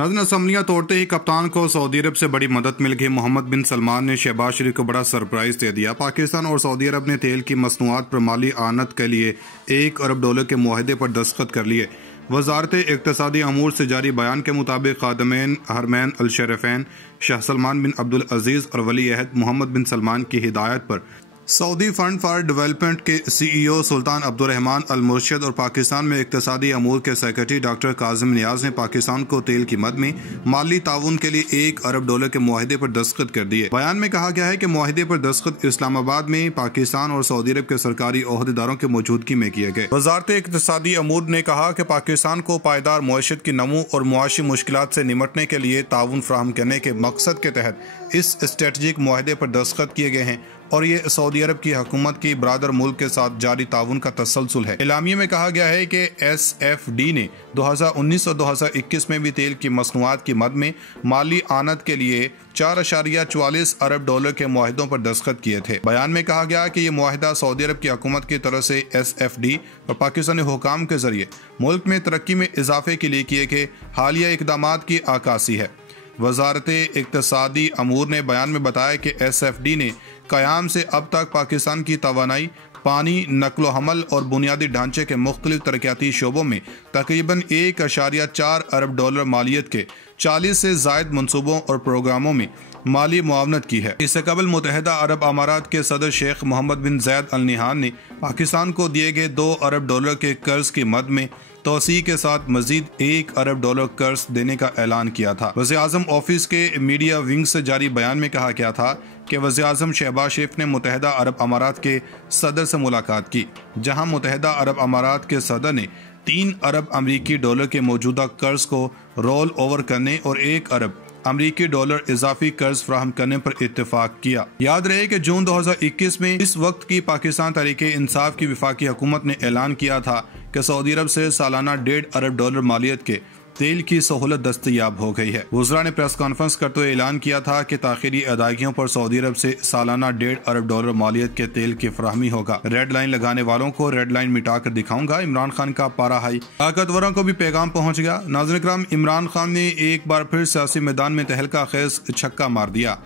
नाज़रीन, असम्बलियां तोड़ते ही कप्तान को सऊदी अरब से बड़ी मदद मिल गई। मोहम्मद बिन सलमान ने शहबाज शरीफ को बड़ा सरप्राइज दे दिया। पाकिस्तान और सऊदी अरब ने तेल की मसनूआत पर माली आनत के लिए $1 अरब के मुआहदे पर दस्तखत कर लिए। वजारत इक्तसादी अमूर से जारी बयान के मुताबिक खादमैन हरमैन अल शरीफैन शाह सलमान बिन अब्दुल अजीज और वली अहद मोहम्मद बिन सलमान की हिदायत पर सऊदी फंड फॉर डेवलपमेंट के CEO सुल्तान अब्दुर्रहमान अल मुर्शिद और पाकिस्तान में इक्तसादी अमूर के सेक्रेटरी डॉक्टर काजिम नियाज ने पाकिस्तान को तेल की मद में माली ताउन के लिए $1 अरब के मुआहदे पर दस्तखत कर दिए। बयान में कहा गया है कि मुआहदे पर दस्तखत इस्लामाबाद में पाकिस्तान और सऊदी अरब के सरकारी ओहदेदारों की मौजूदगी में किए गए। वजारत इक्तसादी अमूर ने कहा कि पाकिस्तान को पायदार मईशत की नमू और मुआशी मुश्किलात से निमटने के लिए ताउन फराहम करने के मकसद के तहत इस स्ट्रेटजिक मुआहदे पर दस्तखत किए गए हैं और ये सऊदी अरब की हुकूमत की बरादर मुल्क के साथ जारी ताउन का तसलसल है। एलामिये में कहा गया है कि SFD ने 2019 और 2021 में भी तेल की मसनूआत की मद में माली आनत के लिए $4.44 अरब के मुआहदों पर दस्तखत किए थे। बयान में कहा गया कि ये मुआहदा सऊदी अरब की हुकूमत की तरफ से SFD और पाकिस्तानी हुकाम के जरिए मुल्क में तरक्की में इजाफे के लिए किए गए हालिया इकदामात की आकासी है। वजारत इक्तसादी अमूर ने बयान में बताया कि SFD ने क़याम से अब तक पाकिस्तान की तवानाई, पानी, नकलो हमल और बुनियादी ढांचे के मुख्तलिफ तरक्याती शोबों में तकरीबन $1.4 अरब मालियत के 40 से ज़ायद मनसूबों और प्रोग्रामों में माली मुआवनत की है। इससे कबल मुत्तहिदा अरब अमारात के सदर शेख मोहम्मद बिन ज़ायद अल नहान ने पाकिस्तान को दिए गए $2 अरब के कर्ज की मद में तोसी के साथ मजीद $1 अरब कर्ज देने का ऐलान किया था। वज़ीर-ए-आज़म ऑफिस के मीडिया विंग से जारी बयान में कहा गया था कि वज़ीर-ए-आज़म शहबाज शरीफ ने मुत्तहिदा अरब अमारात के सदर से मुलाकात की, जहां मुत्तहिदा अरब अमारात के सदर ने $3 अरब अमरीकी के मौजूदा कर्ज को रोल ओवर करने और $1 अरब अमरीकी इजाफी कर्ज फ्राहम करने पर इत्तेफाक किया। याद रहे कि जून 2021 में इस वक्त की पाकिस्तान तहरीके इंसाफ की वफाकी हुकूमत ने ऐलान किया था कि सऊदी अरब से सालाना $1.5 अरब मालियत के तेल की सहूलत दस्तयाब हो गई है। वज़रा ने प्रेस कॉन्फ्रेंस करते हुए ऐलान किया था कि ताखिरी अदायगियों पर सऊदी अरब से सालाना $1.5 अरब मालियत के तेल की फराहमी होगा। रेड लाइन लगाने वालों को रेड लाइन मिटा कर दिखाऊंगा, इमरान खान का पारा हाई। ताकतवरों को भी पैगाम पहुंच गया। नाज़रीन किराम, इमरान खान ने एक बार फिर सियासी मैदान में तहलका खेज छक्का मार दिया।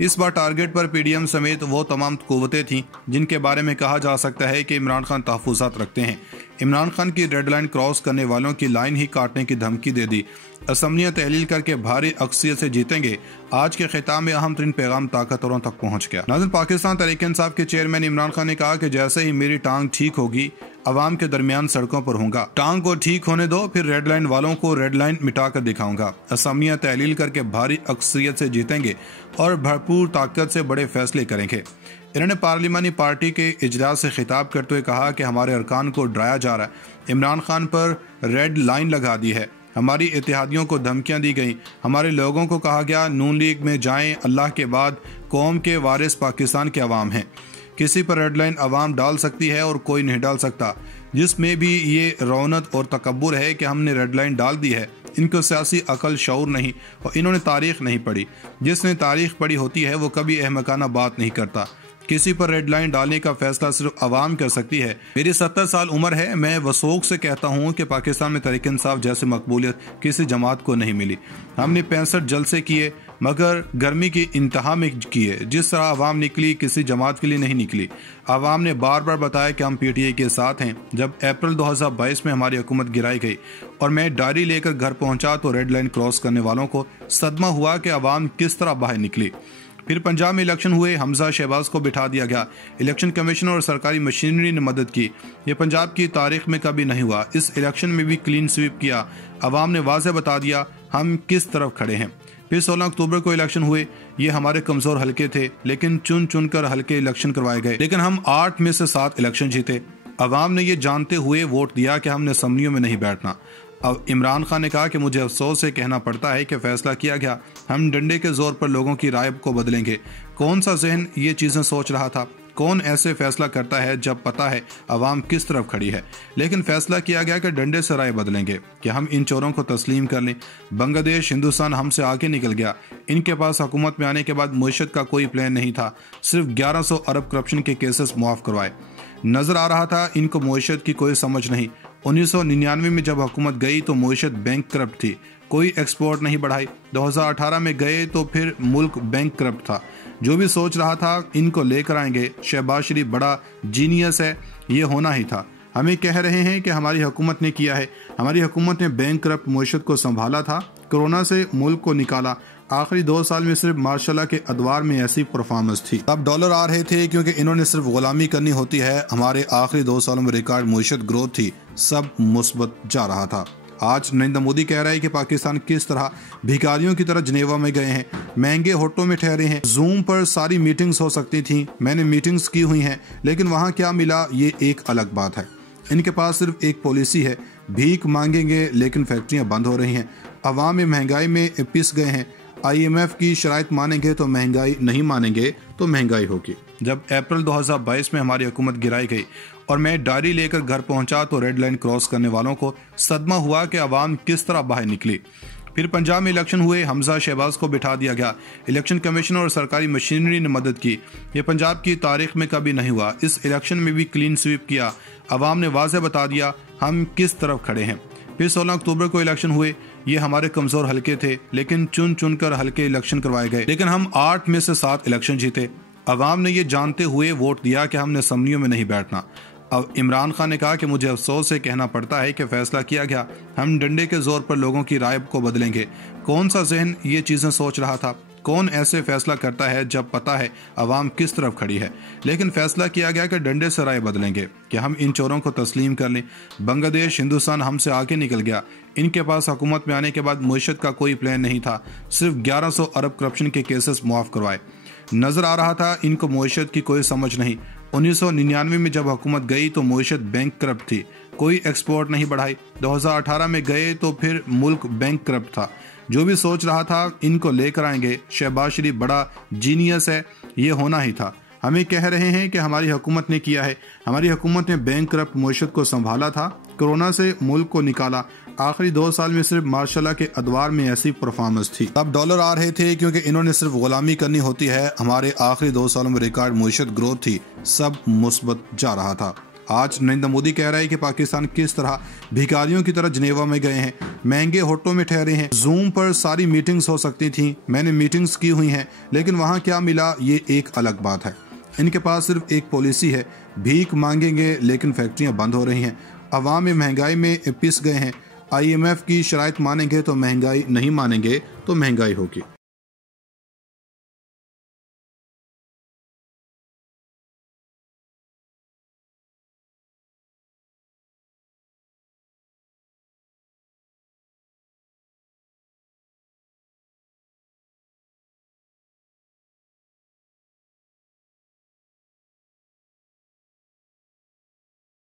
इस बार टारगेट पर PDM समेत वो तमाम कुव्वतें थीं जिनके बारे में कहा जा सकता है कि इमरान खान तहफ़्फ़ुज़ात रखते हैं। इमरान खान की रेड लाइन क्रॉस करने वालों की लाइन ही काटने की धमकी दे दी। असम्बलियां तहलील करके भारी अक्सरियत से जीतेंगे। आज के खिताब में अहम तरीन पैगाम ताकतवरों तक पहुंच गया। नाज़रीन, पाकिस्तान तहरीक इंसाफ के चेयरमैन इमरान खान ने कहा कि जैसे ही मेरी टांग ठीक होगी, अवाम के दरमियान सड़कों पर होगा। टांग को ठीक होने दो, फिर रेड लाइन वालों को रेड लाइन मिटा कर दिखाऊंगा। असम्बलियां तहलील करके भारी अक्सरियत से जीतेंगे और भरपूर ताकत से बड़े फैसले करेंगे। इन्होंने पार्लिमानी पार्टी के इजलास से खिताब करते हुए कहा कि हमारे अरकान को डराया जा रहा है, इमरान खान पर रेड लाइन लगा दी है, हमारी इत्तेहादियों को धमकियां दी गई, हमारे लोगों को कहा गया नून लीग में जाएं, अल्लाह के बाद कौम के वारिस पाकिस्तान के अवाम हैं, किसी पर रेड लाइन अवाम डाल सकती है और कोई नहीं डाल सकता। जिसमें भी ये रौनक और तकब्बुर है कि हमने रेड लाइन डाल दी है, इनको सियासी अकल शऊर नहीं और इन्होंने तारीख नहीं पढ़ी। जिसने तारीख पढ़ी होती है वो कभी अहमकाना बात नहीं करता। किसी पर रेड लाइन डालने का फैसला सिर्फ अवाम कर सकती है। मेरी 70 साल उम्र है, मैं वसूख से कहता हूँ कि पाकिस्तान में तहरीक इंसाफ जैसी मकबूलियत किसी जमात को नहीं मिली। हमने 65 जलसे किए मगर गर्मी की इंतहा में किए। जिस तरह अवाम निकली किसी जमात के लिए नहीं निकली। अवाम ने बार बार बताया कि हम PTI के साथ हैं। जब अप्रैल 2022 में हमारी हुकूमत गिराई गई और मैं डायरी लेकर घर पहुंचा तो रेड लाइन क्रॉस करने वालों को सदमा हुआ कि अवाम किस तरह बाहर निकली। फिर पंजाब में इलेक्शन हुए, हमजा शहबाज को बिठा दिया गया। इलेक्शन कमीशन और सरकारी मशीनरी ने मदद की। ये पंजाब की तारीख में कभी नहीं हुआ। इस इलेक्शन में भी क्लीन स्वीप किया। अवाम ने वाज़ेह बता दिया हम किस तरफ खड़े हैं। फिर 16 अक्टूबर को इलेक्शन हुए। ये हमारे कमजोर हलके थे लेकिन चुन चुन कर हलके इलेक्शन करवाए गए, लेकिन हम 8 में से 7 इलेक्शन जीते। अवाम ने ये जानते हुए वोट दिया कि हमने असम्बलियों में नहीं बैठना। अब इमरान खान ने कहा कि मुझे अफसोस से कहना पड़ता है कि फैसला किया गया, हम डंडे के जोर पर लोगों की राय को बदलेंगे। कौन सा जहन ये चीजें सोच रहा था? कौन ऐसे फैसला करता है जब पता है अवाम किस तरफ खड़ी है? लेकिन फैसला किया गया कि डंडे से राय बदलेंगे, कि हम इन चोरों को तस्लीम कर लें। बांग्लादेश, हिंदुस्तान हमसे आगे निकल गया। इनके पास हुकूमत में आने के बाद मुईशत का कोई प्लान नहीं था, सिर्फ 1100 अरब करप्शन के केसेस मुआफ करवाए। नजर आ रहा था इनको मुईशत की कोई समझ नहीं। 1999 में जब हुकूमत गई तो मुईशत बैंक करप्ट थी, कोई एक्सपोर्ट नहीं बढ़ाई। 2018 में गए तो फिर मुल्क बैंक करप्ट था। जो भी सोच रहा था इनको लेकर आएंगे, शहबाज शरीफ बड़ा जीनियस है, ये होना ही था। हमें कह रहे हैं कि हमारी हुकूमत ने किया है। हमारी हुकूमत ने बैंक करप्ट मुआशरत को संभाला था, कोरोना से मुल्क को निकाला। आखिरी 2 साल में सिर्फ मार्शल के अदवार में ऐसी परफॉर्मेंस थी। अब डॉलर आ रहे थे क्योंकि इन्होंने सिर्फ गुलामी करनी होती है। हमारे आखिरी 2 सालों में रिकॉर्ड मुआशरत ग्रोथ थी, सब मुस्बत जा रहा था। आज नरेंद्र मोदी कह रहा है कि पाकिस्तान किस तरह भिखारियों की तरह जनेवा में गए हैं, महंगे होटलों में ठहरे हैं। जूम पर सारी मीटिंग्स हो सकती थी, मैंने मीटिंग्स की हुई हैं, लेकिन वहाँ क्या मिला ये एक अलग बात है। इनके पास सिर्फ एक पॉलिसी है, भीख मांगेंगे लेकिन फैक्ट्रियां बंद हो रही हैं। अवाम में महंगाई में पिस गए हैं। IMF की शराइत मानेंगे तो महंगाई, नहीं मानेंगे तो महंगाई होगी। जब अप्रैल 2022 में हमारी हुकूमत गिराई गई और मैं डायरी लेकर घर पहुंचा तो रेड लाइन क्रॉस करने वालों को सदमा हुआ कि अवाम किस तरह बाहर निकली। फिर पंजाब में इलेक्शन हुए, हमजा शहबाज को बिठा दिया गया। इलेक्शन कमीशन और सरकारी मशीनरी ने मदद की। ये पंजाब की तारीख में कभी नहीं हुआ। इस इलेक्शन में भी क्लीन स्वीप किया। अवाम ने वाज़ेह बता दिया हम किस तरफ खड़े हैं। फिर 16 अक्टूबर को इलेक्शन हुए। ये हमारे कमजोर हलके थे, लेकिन चुन चुन कर हलके इलेक्शन करवाए गए, लेकिन हम 8 में से 7 इलेक्शन जीते। अवाम ने ये जानते हुए वोट दिया कि हमने असम्बलियों में नहीं बैठना। अब इमरान खान ने कहा कि मुझे अफसोस से कहना पड़ता है कि फैसला किया गया, हम डंडे के जोर पर लोगों की राय को बदलेंगे। कौन सा जहन ये चीजें सोच रहा था? कौन ऐसे फैसला करता है जब पता है अवाम किस तरफ खड़ी है? लेकिन फैसला किया गया कि डंडे से राय बदलेंगे, कि हम इन चोरों को तस्लीम कर लें। बांग्लादेश, हिंदुस्तान हमसे आगे निकल गया। इनके पास हुकूमत में आने के बाद मुआशरत का कोई प्लान नहीं था, सिर्फ 1100 अरब करप्शन के केसेस मुआफ करवाए। नजर आ रहा था इनको मुआशरत की कोई समझ नहीं। 1999 में जब हुकूमत गई तो मुआशरत बैंक करप्ट थी, कोई एक्सपोर्ट नहीं बढ़ाई। 2018 में गए तो फिर मुल्क बैंक करप्ट था। जो भी सोच रहा था इनको लेकर आएंगे, शहबाज शरीफ बड़ा जीनियस है, ये होना ही था। हमें कह रहे हैं कि हमारी हुकूमत ने किया है। हमारी हुकूमत ने बैंक करप्ट मुआशरत को संभाला था, कोरोना से मुल्क को निकाला। आखिरी 2 साल में सिर्फ मार्शल के अदवार में ऐसी परफॉर्मेंस थी। अब डॉलर आ रहे थे क्योंकि इन्होंने सिर्फ गुलामी करनी होती है। हमारे आखिरी 2 सालों में रिकॉर्ड मुआशरत ग्रोथ थी, सब मुस्बत जा रहा था। आज नरेंद्र मोदी कह रहा है कि पाकिस्तान किस तरह भिखारियों की तरह जनेवा में गए हैं, महंगे होटलों में ठहरे हैं। जूम पर सारी मीटिंग्स हो सकती थी, मैंने मीटिंग्स की हुई हैं, लेकिन वहाँ क्या मिला ये एक अलग बात है। इनके पास सिर्फ एक पॉलिसी है, भीख मांगेंगे लेकिन फैक्ट्रियां बंद हो रही हैं। अवाम में महंगाई में पिस गए हैं। IMF की शराइत मानेंगे तो महंगाई, नहीं मानेंगे तो महंगाई होगी।